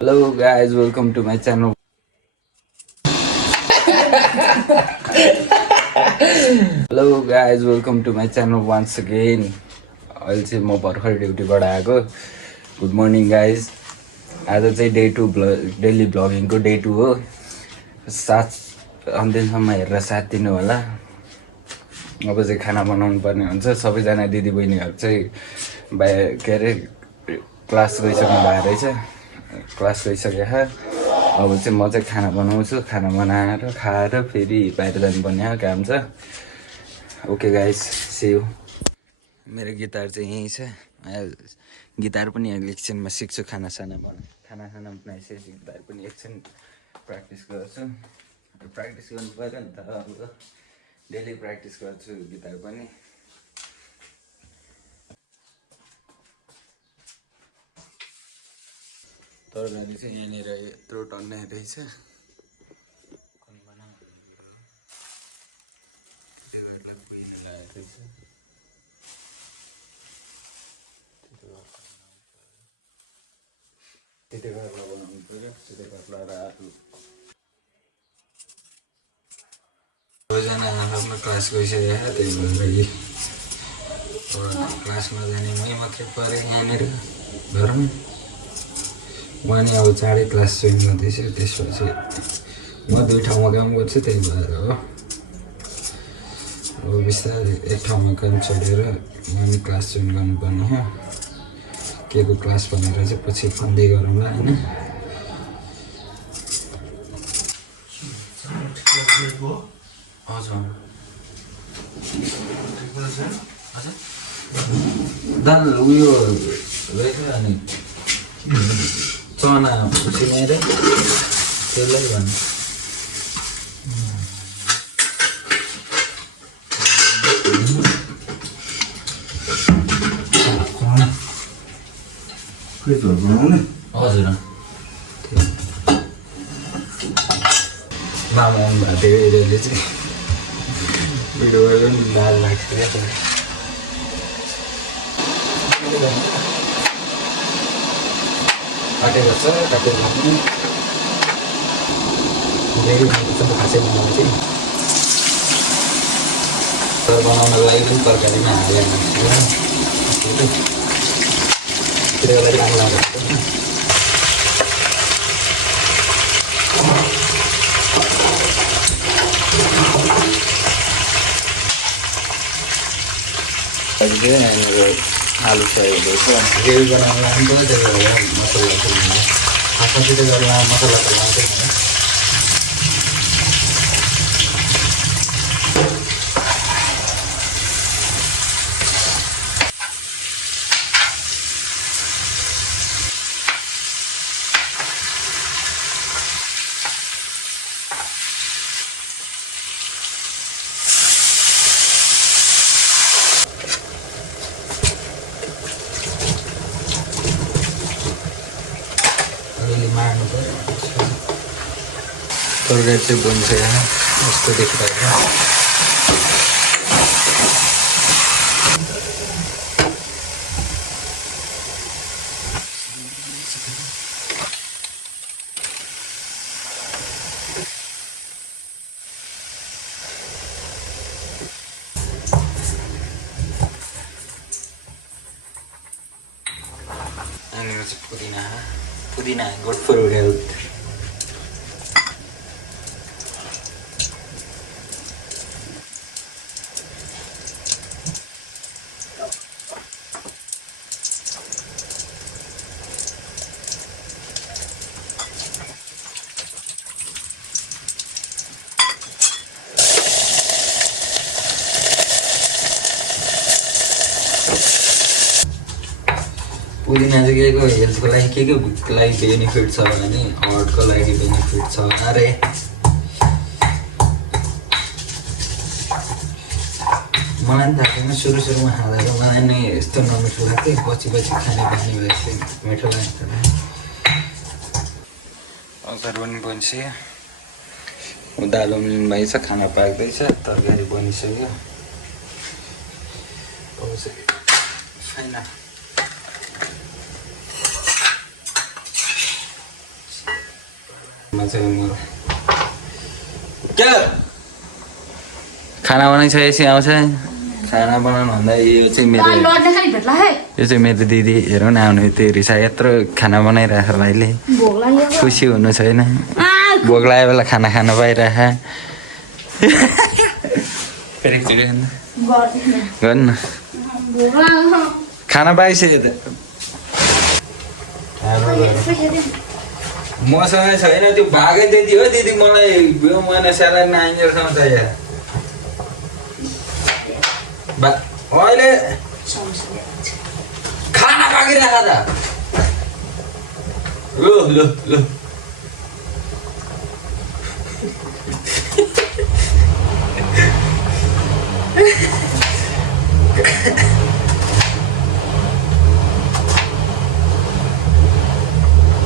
Hello guys, welcome to my channel. Hello guys, welcome to my channel once again. अहिले चाहिँ म भर्खर ड्युटीबाट आएको. Good morning guys. आज चाहिँ डे 2 डेली ब्लगिङको डे 2 हो. साथ अन्तिमसम्म हेरेर साथ दिनु होला. अब चाहिँ खाना बनाउनु पर्ने हुन्छ. सबैजना दिदी बहिनीहरू चाहिँ के अरे क्लास गइसक्नु भएको रहेछ. क्लास गइसके अब चाहिँ म चाहिँ खाना बनाउँछु. खाना बनाएर खाएर फेरि बाहिर जानुपर्ने काम छ. Okay guys, see you. मेरो गिटार चाहिँ यहीँ छ. गिटार पनि एकछिनमा सिक्छु. खाना बनाइसकेपछि गिटार पनि एकछिन प्र्याक्टिस गर्छु. प्र्याक्टिस गर्नु पऱ्यो नि त. अब डेली प्र्याक्टिस गर्छु गिटार पनि. तरकारी चाहिँ यहाँनिर यत्रो टन्ने रहेछ. बनाउनु पऱ्यो. र आलु. सबैजना आफ्नो क्लास गइसकेको त्यही भएर क्लासमा जाने मै मात्रै परेँ यहाँनिर घरमा. उहाँ नि अब चाँडै क्लास जोइन गर्दैछ. त्यसपछि म 2 ठाउँमा काम गर्छु. त्यही भएर हो. अब बिस्तारै एक ठाउँमा काम छोडेर उहाँ नि क्लास जोइन गर्नुपर्ने हो. के को क्लास भनेर चाहिँ पछि भन्दै गरौँला होइन. हजुर दाल उयो रहेछ अनि चना उसिनेर त्यसलाई भन्नु. हजुर मामा आउनु भएको थियो. एरियाले चाहिँ भिडियो पनि दाल लाग्छ क्या. काटेको छ काटेको पनि धेरै मनपर्छ नि खासै बनाउनु चाहिँ. तर बनाउनको लागि पनि तरकारीमा हालेर त्यसले गर्दा राम्रो लाग्छ. आलु फ्राई हुँदैछ. ग्रेभी बनाउनु लागि पनि त्यही भएर मसला हाल्नु. खासमा चाहिँ गरेर मसला त लाउँदैन. मार्नु पऱ्यो. तरकारी चाहिँ बन्छ यहाँ यस्तो देखिरहेको. यहाँनिर चाहिँ पुदिना गुड फर हेल्थ. पुदिना चाहिँ के को हेल्थको लागि के लागि बेनिफिट छ भने हार्टको लागि बेनिफिट छ अरे. मलाई नि थाहा छैन. सुरुमा खाँदा त मलाई नै यस्तो नमिठो लाग्थ्यो. पछि खाने बानी भएपछि मिठो लाग्छ. अचार पनि बनिसक्यो. दाल उम्लिनु भएको छ. खाना पाक्दैछ. तरकारी बनिसक्यो. अब चाहिँ फाइनल घरमा चाहिँ म क्या खाना बनाइसकेपछि आउँछ खाना बनाउनु भन्दा यो चाहिँ मेरो दिदी हेरौँ न आउनु त्यो रिसा यत्रो खाना बनाइरहेको भाइले खुसी हुनु छैन भोक लागेको बेला खाना खान पाइरह फेरि गर्नु न खाना पाइसक्यो त मसँग छैन त्यो भागै त्यति हो दिदी मलाई यो महिना स्यालेरी नआइन्जेलसम्म चाहियो अहिले खाना पाकिरहेको त लु लु लु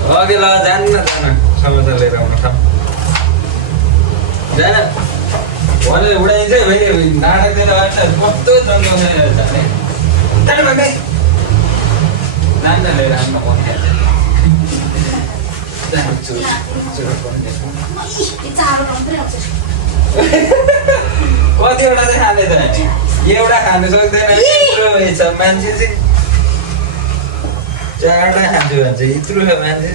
अघि ल जानु न समोसा लिएर आउनु खाऊ जान भने उडाइन्छ फेरि नाटकतिर कस्तो जङ्गल जानु भाइ नानी लिएर आउनु कतिवटा चाहिँ खाने त एउटा खानु सक्दैन मान्छे चाहिँ चारवटा खान्छु भन्छ यत्रो छ मान्छे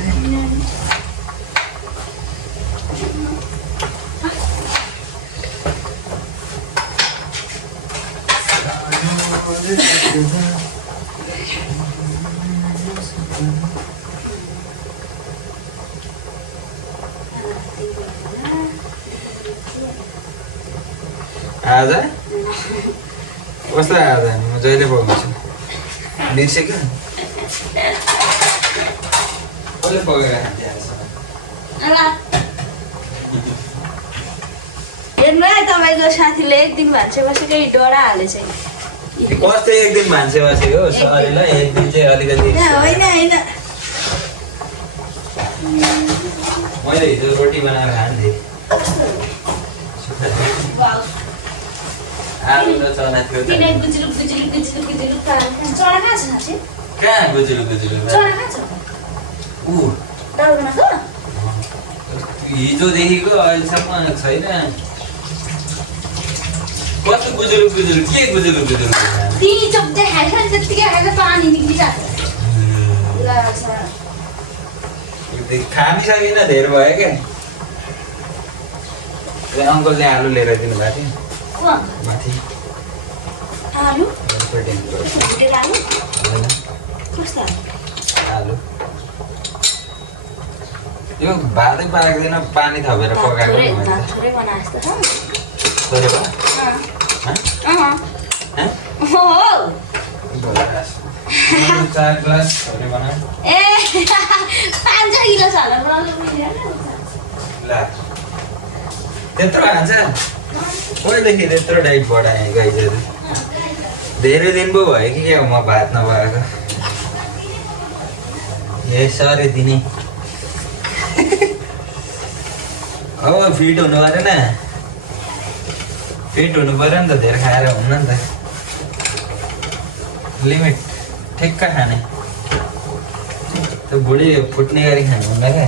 आज कस्तो आज म जहिले पकाउँछु बिर्सेको कसले पकाएर हेर्नु है तपाईँको साथीले एक दिन भान्से बसेकै डरा हालेछ कस्तो एक दिन भान्से बसेको सरीलाई एक दिन चाहिँ अलिकति होइन होइन मैले हिजो रोटी बनाएर खान्थेँ आलु र चना थियो चरा कहाँ छ साथी कहाँ गुजुलु चरा कहाँ छ ऊ तपाईँको हिजोदेखिको अहिलेसम्म छैन कस्तो गुजुलु के गुजुलु तिनी चप्दै खाएछ नि त्यत्तिकै खाएर पानी निक्लिरहेको खानिसकिन धेरै भयो क्या अङ्कलले आलु लिएर दिनुभएको थियो माथि आलु आलु यो भातै पाक्दैन पानी थपेर पकाएको चार ग्लास ए 5 किलो छ त्यत्रो खान्छ कहिलेदेखि त्यत्रो डाइट बढाएँ गाईहरू धेरै दिन पो भयो कि क्या म भात नभएको यसरी दिने अब फिट हुनु पऱ्यो न फिट हुनु पऱ्यो नि त धेरै खाएर हुन्न नि त लिमिट ठिक्क खाने त्यो बुढी फुट्ने गरी खानु हुन्न क्या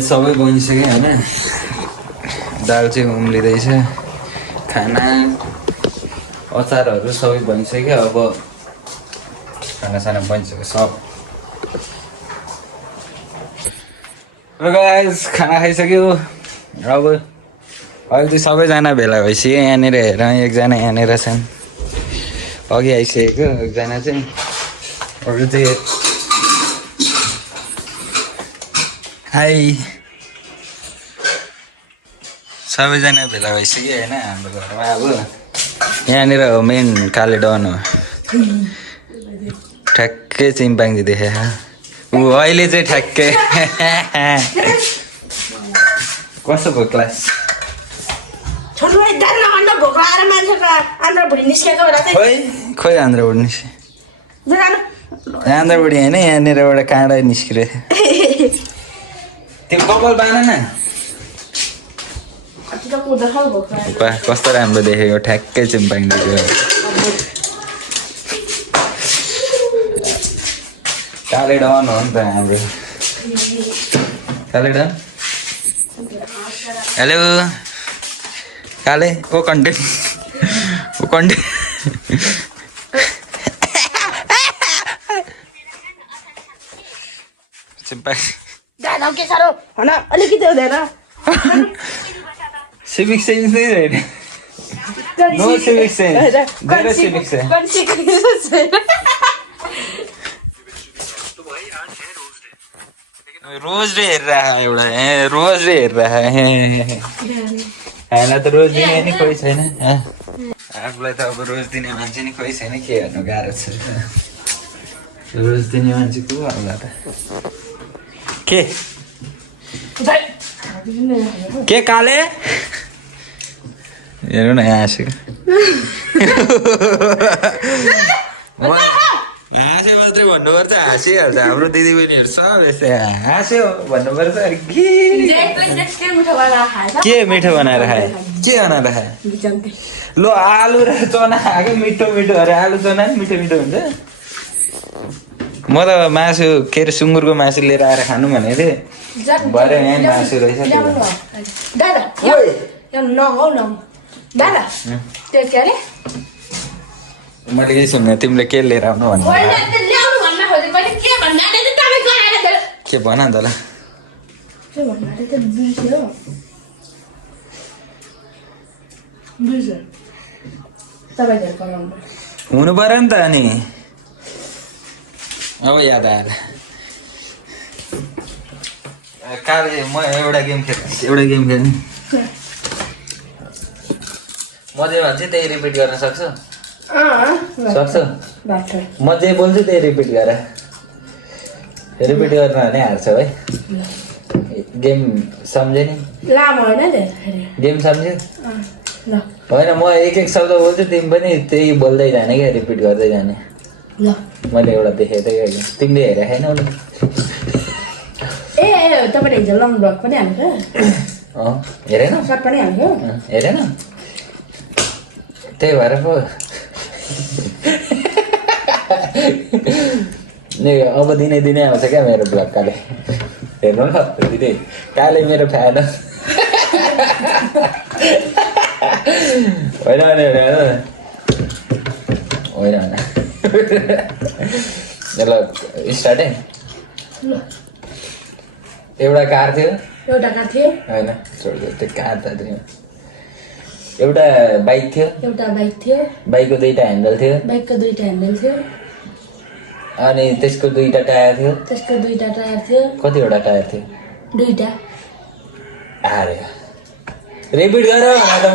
सबै बनिसक्यो होइन दाल चाहिँ उम्लिँदैछ खाना अचारहरू सबै बनिसक्यो अब खानासाना बनिसक्यो सब र गाइस खाना खाइसक्यो अब अहिले चाहिँ सबैजना भेला भइसक्यो यहाँनिर हेर एकजना यहाँनिर छन् अघि आइसकेको एकजना चाहिँ अरू चाहिँ हाई सबैजना भेला भइसक्यो होइन हाम्रो घरमा अब यहाँनिर हो मेन कालेडन हो ठ्याक्कै चिम्पाङ्गी देखे ऊ अहिले चाहिँ ठ्याक्कै कस्तो भयो क्लास भोक लागेर मान्छेको आन्द्राभुँडी निस्केको होला चाहिँ खोइ आन्द्राभुँडी निस्के आन्द्राबाट होइन यहाँनिर एउटा काँडा निस्किरे त्यो कपाल बान न वाह कस्तो राम्रो देखेको ठ्याक्कै चिम्पाङ्दो थियो काले डन हो नि त हाम्रो काले डन हेलो काले ओ कन्टेन्ट चिम्पा के साह्रो भन अलिकति हुँदैन सिभिक सेन्स नै छैन no civic sense zero civic sense रोज रे हेरिरह एउटा रोज रे हेरिरह होइन त रोज दिने नि कोही छैन आफूलाई त अब रोज दिने मान्छे नि कोही छैन के हेर्नु गाह्रो छ रोज दिने मान्छे को होला त के काले हेर्नु न यहाँ हाँसेको हाँस्यो मात्रै भन्नुपर्छ हाँसिहाल्छ हाम्रो दिदीबहिनीहरू सब यस्तै हाँस्यो भन्नुपर्छ के मिठो बनाएर खाए के बनाएर खाए लो आलु र चना खाएको मिठो मिठो अरे आलु चना नि मिठो मिठो हुन्छ म त मासु के अरे सुँगुरको मासु लिएर आएर खानु भनेको थिएँ भरे यहाँ मासु रहेछ मैले के सुन्ने तिमीले के लिएर आउनु भन्नु के भन त ल हुनु पर्यो नि त अनि अब याद आएर काले म एउटा गेम खेल्ने म जे भन्छ त्यही रिपिट गर्न सक्छु म जे बोल्छु त्यही रिपिट गर रिपिट गर्न भने हाल्छ है गेम सम्झे नि गेम सम्झ्यो होइन म एक शब्द बोल्छु तिमी पनि त्यही बोल्दै जाने क्या रिपिट गर्दै जाने मैले एउटा देखेको थिएँ क्या तिमीले हेरेको छैनौ नि हेरेन हेरेन त्यही भएर पो अब दिनै आउँछ क्या मेरो ब्लग काले हेर्नु न दिदी काले मेरो फ्यान होइन ल स्टार्ट है एउटा कार थियो होइन त्यो कार त थियो एउटा बाइक थियो बाइकको दुईटा ह्यान्डल थियो अनि त्यसको दुईटा टायर थियो कतिवटा टायर थियो अरे रिपिट गर त म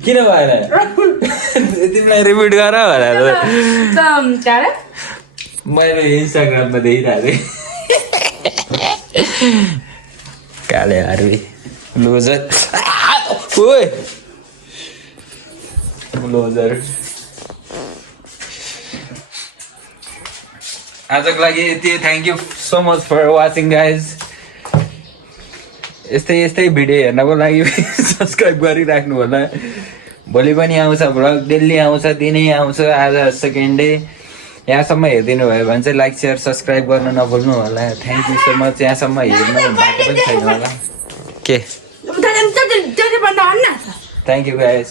किन भएन तिमीलाई रिपिट गर भनेर मैले इन्स्टाग्राममा देखिरहेको थिएँ काले हार्वी लोजर लोजर आजको लागि यति thank you so much for watching guys यस्तै भिडियो हेर्नको लागि सब्सक्राइब गरिराख्नु होला भोलि पनि आउँछ भ्लग डेली आउँछ दिनै आउँछ आज सेकेन्ड डे यहाँसम्म हेरिदिनु भयो भने चाहिँ लाइक सेयर सब्सक्राइब गर्न नभुल्नु होला थ्याङ्क यू सो मच यहाँसम्म हेर्नु भएको पनि छैन होला के थ्याङ्क यू गाइज